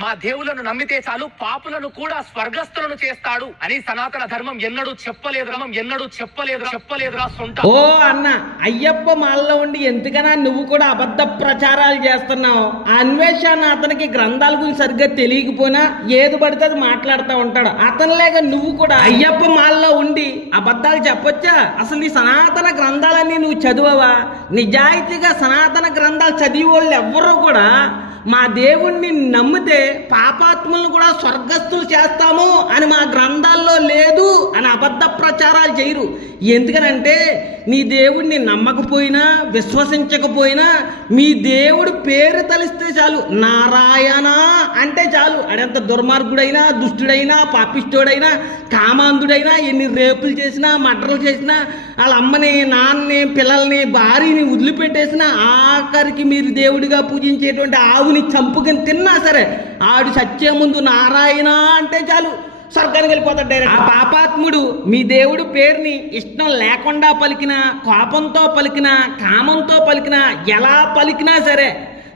మా దేవులను నమ్మితే చాలు పాపులను కూడా స్వర్గస్థులను చేస్తాడు అని సనాతన ధర్మం ఎన్నడూ చెప్పలేదు. ధర్మం ఎన్నడూ చెప్పలేదు. చెప్పలేదురా సొంత ఓ అన్న అయ్యప్ప మాల్లో ఉండి ఎందుకనా నువ్వు కూడా అబద్ధ ప్రచారాలు చేస్తున్నావు? ఆ అన్వేషణ అతనికి గ్రంథాల గురించి సరిగ్గా తెలియకపోయినా ఏది పడితే అది మాట్లాడుతూ ఉంటాడు. అతనిలాగా నువ్వు కూడా అయ్యప్ప మాల్లో ఉండి అబద్ధాలు చెప్పొచ్చా? అసలు నీ సనాతన గ్రంథాలన్నీ నువ్వు చదువవా? నిజాయితీగా సనాతన గ్రంథాలు చదివి వాళ్ళు ఎవ్వరూ కూడా మా దేవుణ్ణి నమ్మితే పాపాత్ములను కూడా స్వర్గస్థులు చేస్తాము అని మా గ్రంథాల్లో లేదు అని అబద్ధ ప్రచారాలు చేయరు. ఎందుకనంటే నీ దేవుణ్ణి నమ్మకపోయినా విశ్వసించకపోయినా మీ దేవుడు పేరు తలిస్తే చాలు. నారాయణ అంటే చాలు. అడంత దుర్మార్గుడైనా దుష్టుడైనా పాపిష్టుడైనా కామాంధుడైనా ఎన్ని రేపులు చేసినా మటర్లు చేసినా వాళ్ళ అమ్మని నాన్నని పిల్లల్ని భార్యని వదిలిపెట్టేసినా ఆఖరికి మీరు దేవుడిగా పూజించేటువంటి ఆవుని చంపుకొని తిన్నా సరే ఆడు సత్యం ముందు నారాయణ అంటే చాలు. స్వర్గానికి వెళ్ళిపోతాడు డైరెక్ట్ ఆ పాపాత్ముడు మీ దేవుడు పేరుని ఇష్టం లేకుండా పలికినా కోపంతో పలికినా కామంతో పలికినా ఎలా పలికినా సరే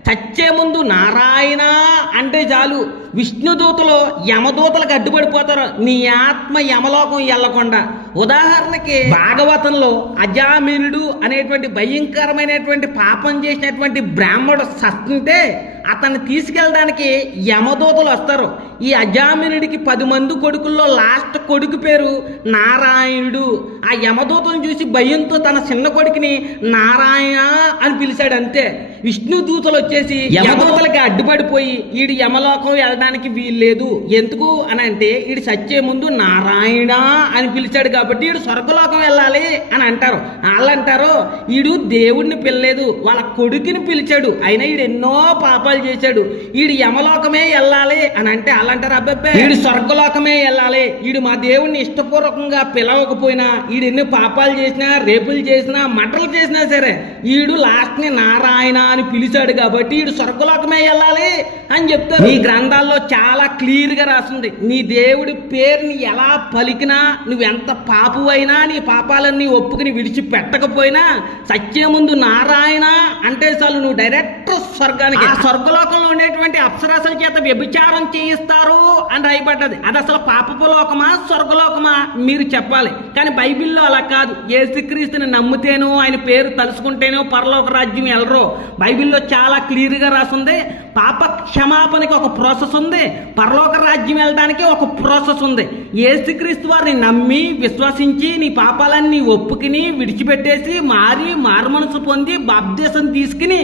చచ్చే ముందు నారాయణ అంటే చాలు. విష్ణుదూతలు యమదూతలకు అడ్డుపడిపోతారు. నీ ఆత్మ యమలోకం ఎల్లకుండా. ఉదాహరణకి భాగవతంలో అజామినుడు అనేటువంటి భయంకరమైనటువంటి పాపం చేసినటువంటి బ్రాహ్మడు సస్తుంటే అతన్ని తీసుకెళ్ళడానికి యమదూతలు వస్తారు. ఈ అజామినుడికి పది మంది కొడుకుల్లో లాస్ట్ కొడుకు పేరు నారాయణుడు. ఆ యమదూతను చూసి భయంతో తన చిన్న కొడుకుని నారాయణ అని పిలిచాడు అంతే. విష్ణు దూతలు వచ్చేసి యమదూతలకి అడ్డుపడిపోయి ఈడు యమలోకం వెళ్ళడానికి వీల్లేదు. ఎందుకు అని అంటే ఈడు సచ్చే ముందు నారాయణ అని పిలిచాడు కాబట్టి ఈడు స్వర్గలోకం వెళ్ళాలి అని అంటారు. వాళ్ళు అంటారు ఈడు దేవుడిని పిల్లలేదు వాళ్ళ కొడుకుని పిలిచాడు. అయినా ఈడు ఎన్నో పాపాలు చేశాడు. ఈడు యమలోకమే వెళ్ళాలి అని అంటే అంటారు అబ్బాయి ఈడు స్వర్గలోకమే వెళ్ళాలి. ఈడు మా దేవుడిని ఇష్టపూర్వకంగా పిలవకపోయినా ఈడు ఎన్ని పాపాలు చేసినా రేపులు చేసినా మటలు చేసినా సరే ఈడు లాస్ట్ని నారాయణ అని పిలిచాడు కాబట్టి ఈడు స్వర్గలోకమే వెళ్ళాలి అని చెప్తారు. నీ గ్రంథాల్లో చాలా క్లియర్గా రాస్తుంది. నీ దేవుడి పేరుని ఎలా పలికినా నువ్వు ఎంత పాపు అయినా నీ పాపాలన్నీ ఒప్పుకుని విడిచిపెట్టకపోయినా సత్య ముందు నారాయణ అంటే చాలు నువ్వు డైరెక్ట్ స్వర్గానికి. స్వర్గలోకంలో ఉండేటువంటి అప్సరసల చేత వ్యభిచారం చేయిస్తారు అని రాయబడ్డది. అది అసలు పాపపు లోకమా స్వర్గలోకమా? మీరు చెప్పాలి. కానీ బైబిల్లో అలా కాదు. యేసుక్రీస్తుని నమ్మితేనో ఆయన పేరు తలుసుకుంటేనో పరలోక రాజ్యం వెళ్ళరు బైబిల్లో చాలా క్లియర్గా రాసింది. పాప క్షమాపణకి ఒక ప్రాసెస్ ఉంది. పరలోక రాజ్యం వెళ్ళడానికి ఒక ప్రాసెస్ ఉంది. ఏసుక్రీస్తు వారిని నమ్మి విశ్వసించి నీ పాపాలన్నీ ఒప్పుకుని విడిచిపెట్టేసి మారి మారుమనసు పొంది బాప్దేశం తీసుకుని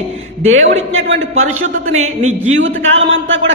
దేవుడిచ్చినటువంటి పరిశుద్ధతని నీ జీవితకాలం అంతా కూడా